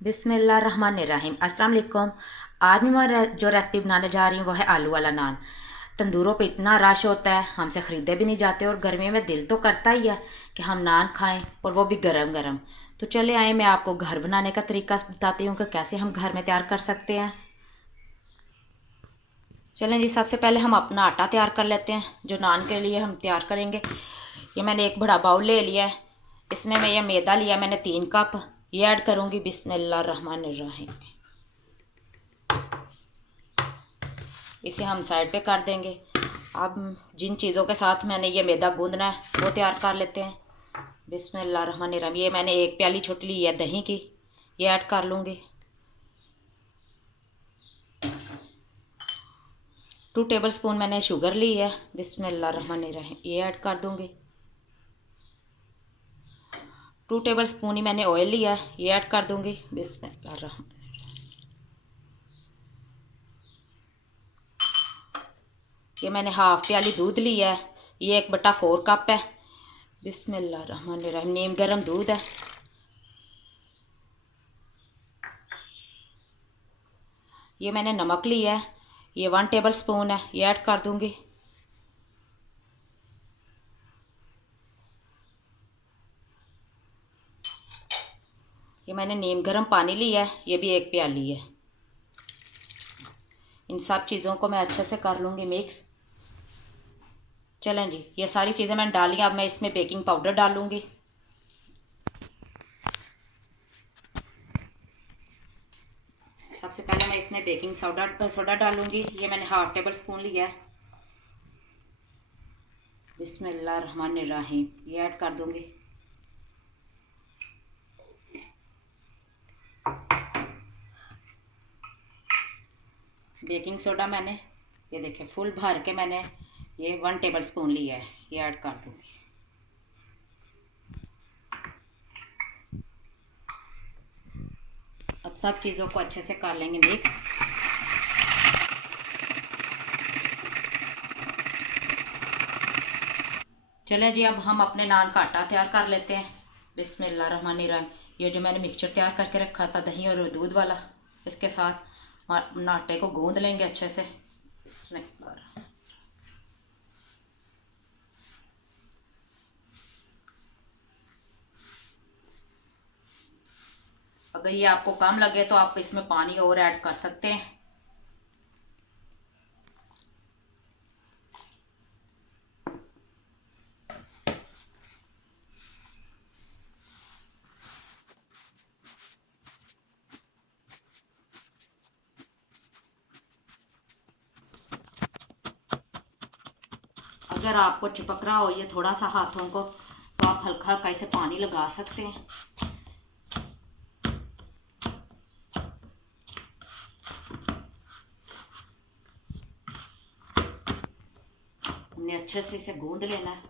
बिस्मिल्लाहिर्रहमानिर्रहीम। अस्सलाम वालेकुम। आज मैं जो रेसिपी बनाने जा रही हूँ वो है आलू वाला नान। तंदूरों पे इतना रश होता है, हमसे ख़रीदे भी नहीं जाते और गर्मी में दिल तो करता ही है कि हम नान खाएं और वो भी गरम गरम। तो चले आए, मैं आपको घर बनाने का तरीका बताती हूँ कि कैसे हम घर में तैयार कर सकते हैं। चलें जी, सबसे पहले हम अपना आटा तैयार कर लेते हैं जो नान के लिए हम तैयार करेंगे। ये मैंने एक बड़ा बाउल ले लिया है, इसमें मैं ये मैदा लिया मैंने 3 कप। ये ऐड करूँगी। बिस्मिल्लाहिर्रहमानिर्रहीम। इसे हम साइड पे कर देंगे। अब जिन चीज़ों के साथ मैंने ये मैदा गूंदना है वो तैयार कर लेते हैं। बिस्मिल्लाहिर्रहमानिर्रहीम। ये मैंने 1 प्याली छोटी ली है दही की, ये ऐड कर लूँगी। 2 टेबल स्पून मैंने शुगर ली है। बिस्मिल्लाहिर्रहमानिर्रहीम। ये ऐड कर दूँगी। 2 टेबल स्पून ही मैंने ऑयल लिया है, ये ऐड कर दूँगी। बिस्मिल्लाहिर्रहमानिर्रहीम। ये मैंने 1/2 प्याली दूध लिया है, ये 1/4 कप है। बिस्मिल्लाहिर्रहमानिर्रहीम। नीम गर्म दूध है। ये मैंने नमक लिया है, ये 1 टेबल स्पून है, ये ऐड कर दूँगी। ये मैंने नीम गर्म पानी लिया है, ये भी 1 प्याली है। इन सब चीज़ों को मैं अच्छे से कर लूँगी मिक्स। चलें जी, ये सारी चीज़ें मैंने डाली। अब मैं इसमें बेकिंग पाउडर डालूँगी। सबसे पहले मैं इसमें बेकिंग सोडा डालूँगी। ये मैंने 1/2 टेबल स्पून लिया है। बिस्मिल्लाहिर्रहमानिर्रहीम। ये ऐड कर दूँगी। बेकिंग सोडा मैंने ये देखिए फुल भर के मैंने ये 1 टेबल स्पून लिया है, ये ऐड कर दूँगी। अब सब चीज़ों को अच्छे से कर लेंगे मिक्स। चले जी, अब हम अपने नान का आटा तैयार कर लेते हैं। बिस्मिल्लाहिर्रहमानिर्रहीम। ये जो मैंने मिक्सचर तैयार करके रखा था दही और दूध वाला, इसके साथ आटे को गूंद लेंगे अच्छे से। इसमें अगर ये आपको कम लगे तो आप इसमें पानी और ऐड कर सकते हैं। अगर आपको चिपक रहा हो ये थोड़ा सा हाथों को, तो आप हल्का हल्का इसे पानी लगा सकते हैं। हमने अच्छे से इसे गूंद लेना है।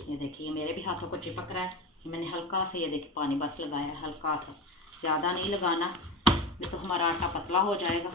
ये देखिए मेरे भी हाथों को चिपक रहा है। मैंने हल्का सा ये देखिए पानी बस लगाया है, हल्का सा, ज़्यादा नहीं लगाना, नहीं तो हमारा आटा पतला हो जाएगा।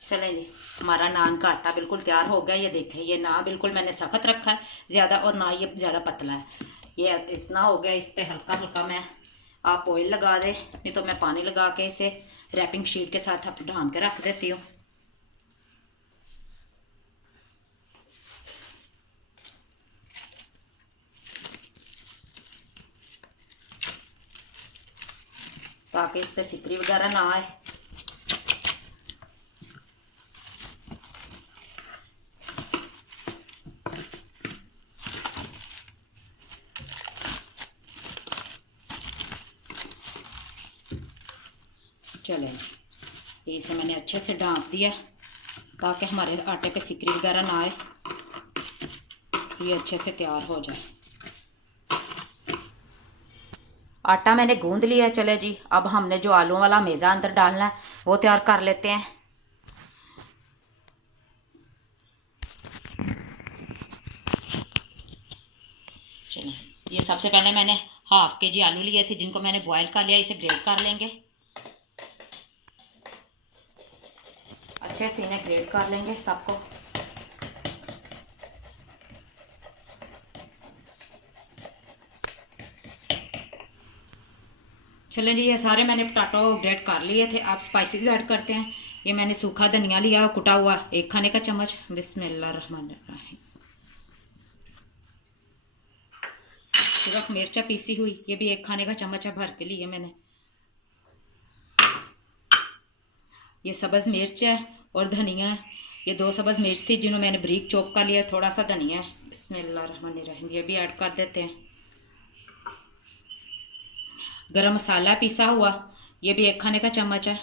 चलें जी, हमारा नान का आटा बिल्कुल तैयार हो गया। ये देखें, ये ना बिल्कुल मैंने सख्त रखा है ज़्यादा और ना ये ज़्यादा पतला है। ये इतना हो गया। इस पर हल्का हल्का मैं आप ऑयल लगा दें, नहीं तो मैं पानी लगा के इसे रैपिंग शीट के साथ आप ढांक के रख देती हूँ। ताकि इस पर सिकरी वगैरह ना आए। चलें, ये इसे मैंने अच्छे से ढाँप दिया ताकि हमारे आटे पे सिकरी वगैरह ना आए, ये अच्छे से तैयार हो जाए। आटा मैंने गूंद लिया है। चले जी, अब हमने जो आलू वाला मेज़ा अंदर डालना है वो तैयार कर लेते हैं। चलिए, ये सबसे पहले मैंने हाफ के जी आलू लिए थे जिनको मैंने बॉयल कर लिया। इसे ग्रेट कर लेंगे, अच्छे से इन्हें ग्रेट कर लेंगे सबको। चलें जी, ये सारे मैंने पोटैटो ग्रेट कर लिए थे। आप स्पाइसेस ऐड करते हैं। ये मैंने सूखा धनिया लिया कुटा हुआ 1 खाने का चम्मच। बिस्मिल्लाहिर्रहमानिर्रहीम। सिर्फ मिर्चा पीसी हुई, ये भी 1 खाने का चम्मच है, भर के लिए मैंने। ये सब्ज़ मिर्च है और धनिया है। ये 2 सब्ज़ मिर्च थी जिन्हों मैंने बारीक चॉप कर लिया। थोड़ा सा धनिया है। बिस्मिल्लाहिर्रहमानिर्रहीम, ये भी ऐड कर देते हैं। गरम मसाला पीसा हुआ, ये भी 1 खाने का चम्मच है।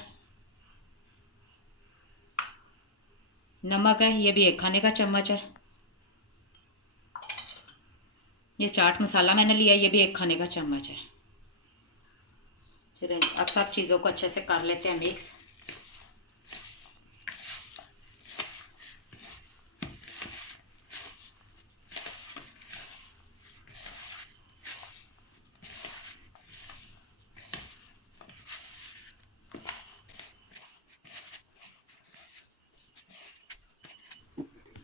नमक है, ये भी 1 खाने का चम्मच है। ये चाट मसाला मैंने लिया, ये भी 1 खाने का चम्मच है। चलिए अब सब चीज़ों को अच्छे से कर लेते हैं मिक्स।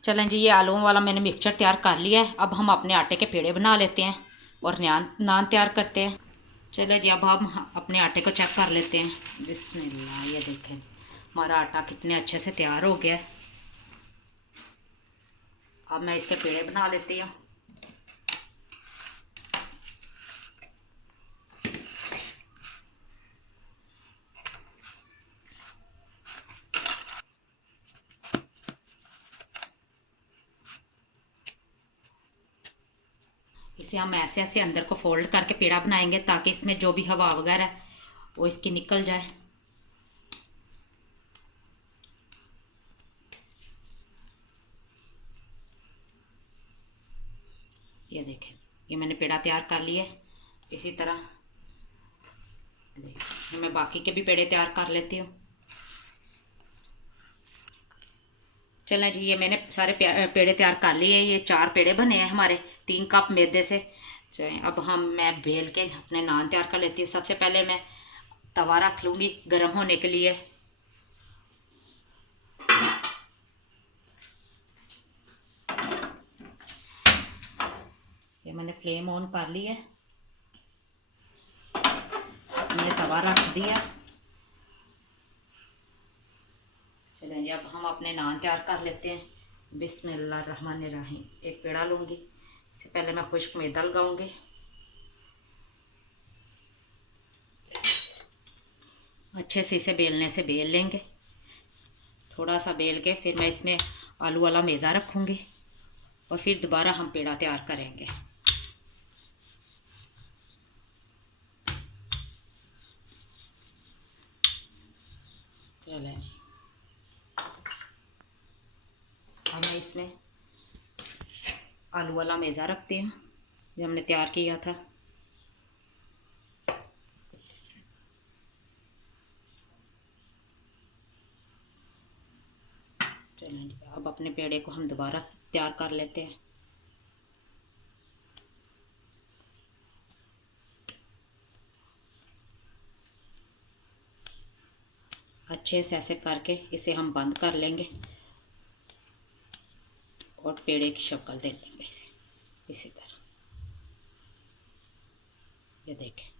चलें जी, ये आलूओं वाला मैंने मिक्सचर तैयार कर लिया है। अब हम अपने आटे के पेड़े बना लेते हैं और नान तैयार करते हैं। चलो जी, अब हम अपने आटे को चेक कर लेते हैं। बिस्मिल्लाह, ये देखें हमारा आटा कितने अच्छे से तैयार हो गया है। अब मैं इसके पेड़े बना लेती हूँ। इसे हम ऐसे ऐसे अंदर को फोल्ड करके पेड़ा बनाएंगे ताकि इसमें जो भी हवा वगैरह है वो इसकी निकल जाए। ये देखें, ये मैंने पेड़ा तैयार कर लिया है। इसी तरह मैं बाकी के भी पेड़े तैयार कर लेती हूँ। चलें जी, ये मैंने सारे पेड़े तैयार कर लिए। ये 4 पेड़े बने हैं हमारे 3 कप मैदे से। चलें अब मैं बेल के अपने नान तैयार कर लेती हूँ। सबसे पहले मैं तवा रख लूँगी गर्म होने के लिए। ये मैंने फ्लेम ऑन कर ली है, मैंने तवा रख दिया। चलें जी, अब हम अपने नान तैयार कर लेते हैं। बिस्मिल्लाहिर्रहमानिर्रहीम। एक पेड़ा लूँगी, इससे पहले मैं खुश्क मैदा लगाऊँगी। अच्छे से इसे बेलने से बेल लेंगे। थोड़ा सा बेल के फिर मैं इसमें आलू वाला मेज़ा रखूँगी और फिर दोबारा हम पेड़ा तैयार करेंगे। चलें जी, अब मैं इसमें आलू वाला मेज़ा रखती हूँ जो हमने तैयार किया था। चलें जी, अब अपने पेड़े को हम दोबारा तैयार कर लेते हैं। अच्छे से ऐसे करके इसे हम बंद कर लेंगे और पेड़े की शक्ल दे लेंगे इसे इसी तरह। ये देखें,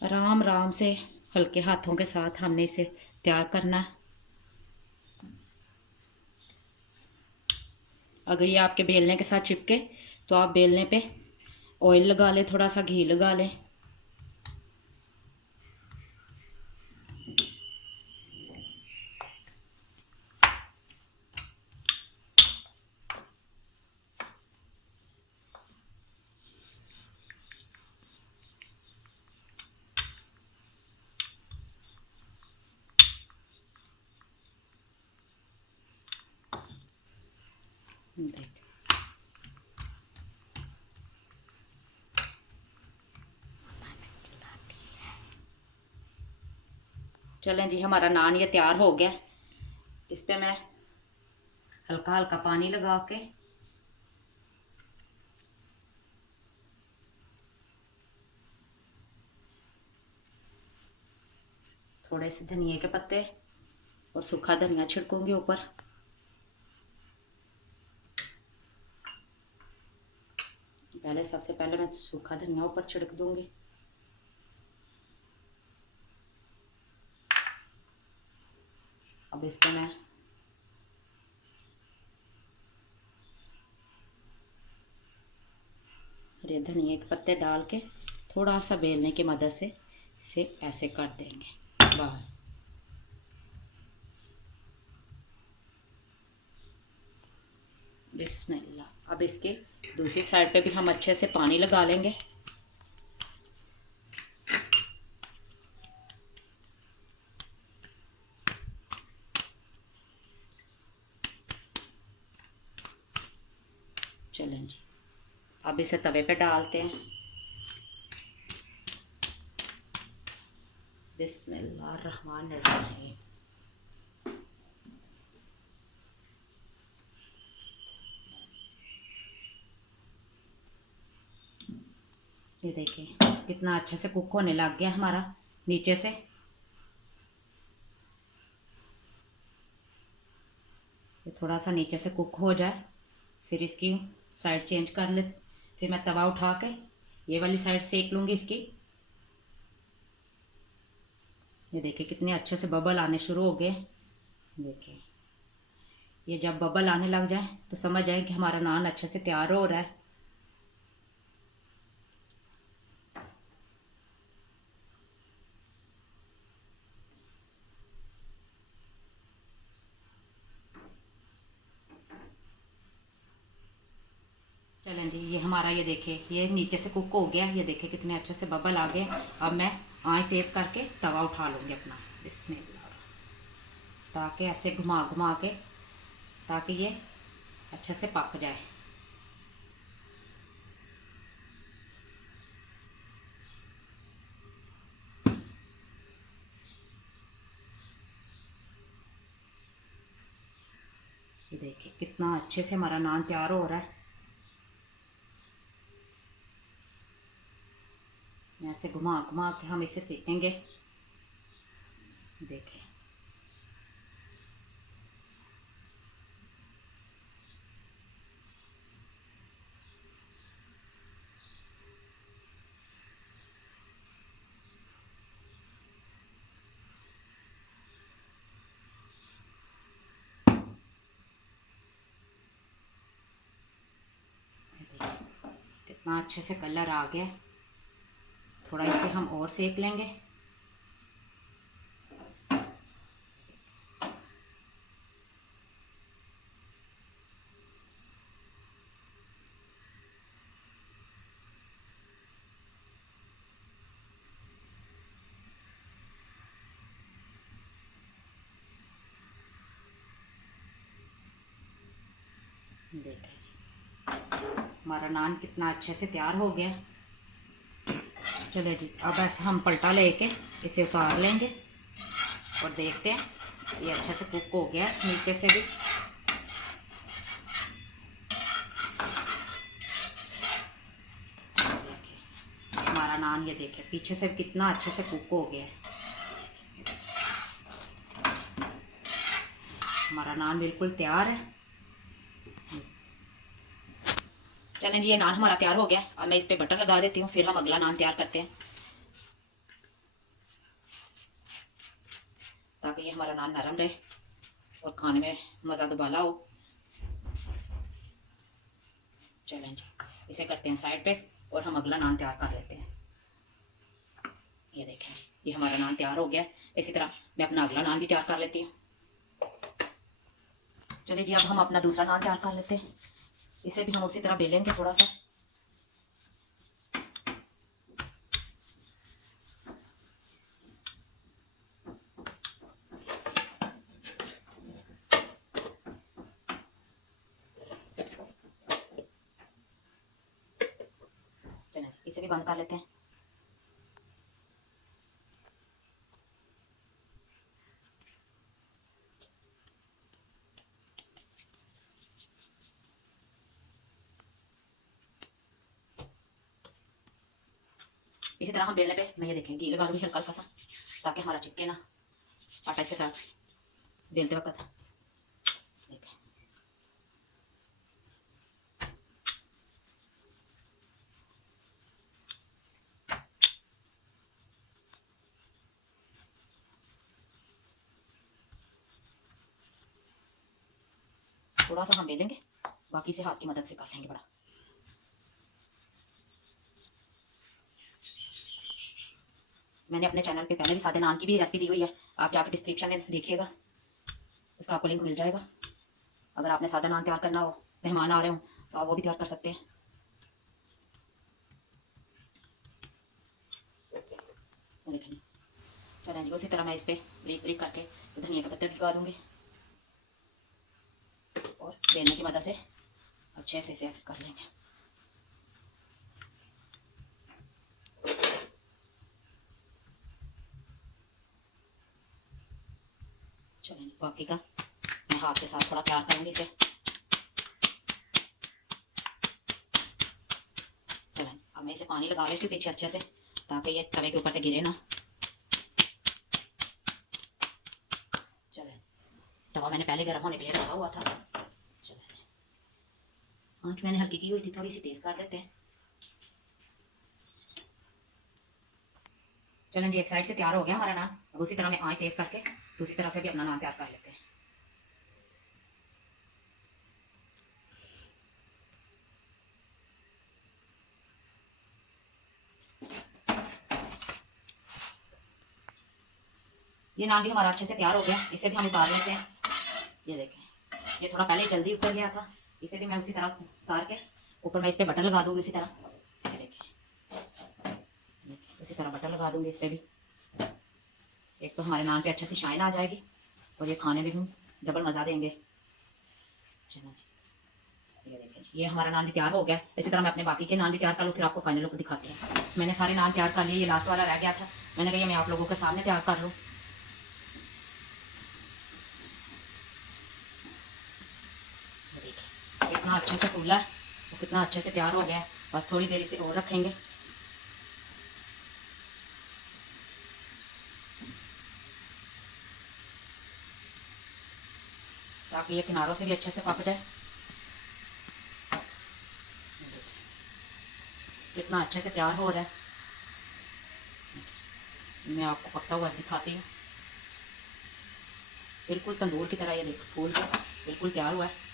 आराम आराम से हल्के हाथों के साथ हमने इसे तैयार करना है। अगर ये आपके बेलने के साथ चिपके तो आप बेलने पे ऑयल लगा लें, थोड़ा सा घी लगा लें। देख, चलें जी, हमारा नान ये तैयार हो गया। इस पे मैं हल्का हल्का पानी लगा के थोड़े से धनिए के पत्ते और सूखा धनिया छिड़कूंगी ऊपर। सबसे पहले मैं सूखा धनिया ऊपर छिड़क दूंगी। अब इस पे मैं हरे धनिए के पत्ते डाल के थोड़ा सा बेलने की मदद से इसे ऐसे कर देंगे बस। बिस्मिल्लाह। अब इसके दूसरी साइड पे भी हम अच्छे से पानी लगा लेंगे। चलें जी, अब इसे तवे पे डालते हैं। बिस्मिल्लाहिर्रहमानिर्रहीम। ये देखिए कितना अच्छे से कुक होने लग गया हमारा नीचे से। ये थोड़ा सा नीचे से कुक हो जाए फिर इसकी साइड चेंज कर ले। फिर मैं तवा उठा के ये वाली साइड सेक लूँगी इसकी। ये देखिए कितने अच्छे से बबल आने शुरू हो गए। देखिए ये जब बबल आने लग जाए तो समझ आए कि हमारा नान अच्छे से तैयार हो रहा है। चलें जी, ये हमारा ये देखिए ये नीचे से कुक हो गया। ये देखिए कितने अच्छे से बबल आ गए। अब मैं आँच तेज़ करके तवा उठा लूँगी अपना। बिस्मिल्लाह। ताकि ऐसे घुमा घुमा के ताकि ये अच्छे से पक जाए। ये देखिए कितना अच्छे से हमारा नान तैयार हो रहा है। ऐसे घुमा घुमा के हम इसे सेकेंगे। देखिए कितना अच्छे से कलर आ गया। थोड़ा इसे हम और सेक लेंगे। देखिए हमारा नान कितना अच्छे से तैयार हो गया। चलो जी, अब ऐसे हम पलटा लेके इसे उतार लेंगे और देखते हैं ये अच्छे से कुक हो गया नीचे से भी। हमारा नान ये देखिए पीछे से कितना अच्छे से कुक हो गया है। हमारा नान बिल्कुल तैयार है। चलें जी, ये नान हमारा तैयार हो गया। अब मैं इस पे बटर लगा देती हूँ, फिर हम अगला नान तैयार करते हैं ताकि ये हमारा नान नरम रहे और खाने में मज़ा दुबाला हो। चलें जी, इसे करते हैं साइड पे और हम अगला नान तैयार कर लेते हैं। ये देखें जी, ये हमारा नान तैयार हो गया। इसी तरह मैं अपना अगला नान भी तैयार कर लेती हूँ। चलिए जी, अब हम अपना दूसरा नान तैयार कर लेते हैं। इसे भी हम उसी तरह बेलेंगे थोड़ा सा। इसे भी बंद कर लेते हैं। इसी तरह हम बेलने पे मैं ये देखें घी लगा दूँगी हल्का हल्का सा, ताकि हमारा चिपके ना आटा इसके साथ बेलते वक्त। देखें थोड़ा सा हम बेलेंगे, बाकी से हाथ की मदद से कर लेंगे बड़ा। मैंने अपने चैनल पे पहले भी सादे नान की भी रेसिपी दी हुई है, आप जाकर डिस्क्रिप्शन में देखिएगा, उसका आपको लिंक मिल जाएगा। अगर आपने सादा नान तैयार करना हो, मेहमान आ रहे हो, तो आप वो भी तैयार कर सकते हैं। देखें चलें जी, उसी तरह मैं इस पर ब्रीक ब्रीक करके धनिया के पत्ते लगा दूँगी और बेलने की मदद से अच्छे से ऐसे कर लेंगे। चलें बाकी का मैं हाथ के साथ थोड़ा तैयार करूँगी इसे। चलें अब मैं इसे पानी लगा लेती हूँ पीछे अच्छे से, ताकि ये तवे के ऊपर से गिरे ना। चलें तवा मैंने पहले गर्म होने के लिए रखा हुआ था। चलें आँच मैंने हल्की की हुई थी, थोड़ी सी तेज़ कर देते हैं। चलें जी, एक साइड से तैयार हो गया हमारा नान। अब उसी तरह मैं आँच तेज़ करके दूसरी तरह से भी अपना नान तैयार कर लेते हैं। ये नान भी हमारा अच्छे से तैयार हो गया, इसे भी हम उतार लेते हैं। ये देखें ये थोड़ा पहले जल्दी उतर गया था, इसे भी मैं उसी तरह उतार के ऊपर मैं इस पर बटर लगा दूंगी उसी तरह। ये देखें उसी तरह बटर लगा दूंगी इस पर भी। एक तो हमारे नान पे अच्छे से शाइन आ जाएगी और ये खाने में भी डबल मज़ा देंगे। चलो ये देखें ये हमारा नान भी तैयार हो गया। इसी तरह मैं अपने बाकी के नान भी तैयार कर लूँ, फिर आपको फाइनल लुक दिखाती हूँ। मैंने सारे नान तैयार कर लिए, ये लास्ट वाला रह गया था, मैंने कहा मैं आप लोगों के सामने तैयार कर लूँ। कितना अच्छे से फूला है और कितना अच्छे से तैयार हो गया है। बस थोड़ी देर इसे और रखेंगे। ताकि ये किनारों से भी अच्छे से पक जाए। कितना अच्छे से तैयार हो रहा है, मैं आपको पकता हुआ दिखाती हूँ। बिल्कुल तंदूर की तरह ये देखो फूल के बिल्कुल तैयार हुआ है।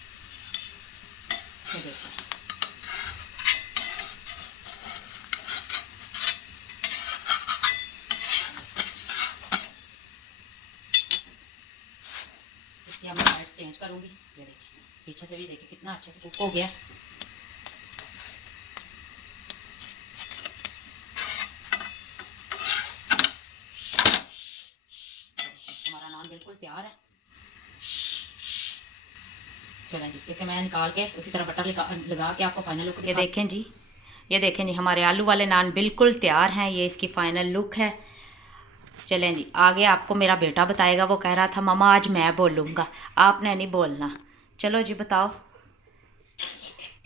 इसकी अब मैं साइड्स चेंज करूँगी। ये देखिए पीछे से भी देखिए कितना अच्छे से कुक हो गया। हमारा नान बिल्कुल तैयार है। चलें जी इसे मैं निकाल के उसी तरह बटर लगा के आपको फाइनल लुक। ये देखें जी, ये देखें जी हमारे आलू वाले नान बिल्कुल तैयार हैं। ये इसकी फ़ाइनल लुक है। चलें जी आगे आपको मेरा बेटा बताएगा। वो कह रहा था मम्मा आज मैं बोलूँगा, आपने नहीं बोलना। चलो जी बताओ।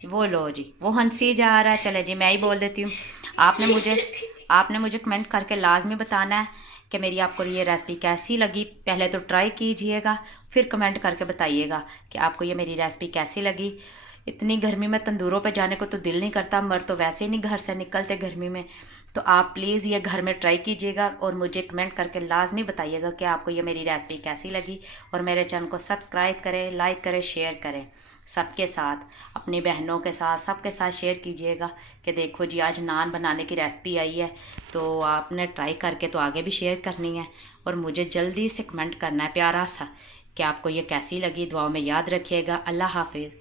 वो लो जी वो हंसी जा रहा है। चले जी मैं ही बोल देती हूँ। आपने मुझे कमेंट करके लाजमी बताना है कि मेरी आपको ये रेसिपी कैसी लगी। पहले तो ट्राई कीजिएगा, फिर कमेंट करके बताइएगा कि आपको ये मेरी रेसिपी कैसी लगी। इतनी गर्मी में तंदूरों पे जाने को तो दिल नहीं करता, मर तो वैसे ही नहीं घर से निकलते गर्मी में। तो आप प्लीज़ ये घर में ट्राई कीजिएगा और मुझे कमेंट करके लाजमी बताइएगा कि आपको ये मेरी रेसिपी कैसी लगी। और मेरे चैनल को सब्सक्राइब करें, लाइक करें, शेयर करें सबके साथ, अपनी बहनों के साथ, सबके साथ शेयर कीजिएगा कि देखो जी आज नान बनाने की रेसिपी आई है। तो आपने ट्राई करके तो आगे भी शेयर करनी है और मुझे जल्दी से कमेंट करना है प्यारा सा कि आपको ये कैसी लगी। दुआओं में याद रखिएगा। अल्लाह हाफिज़।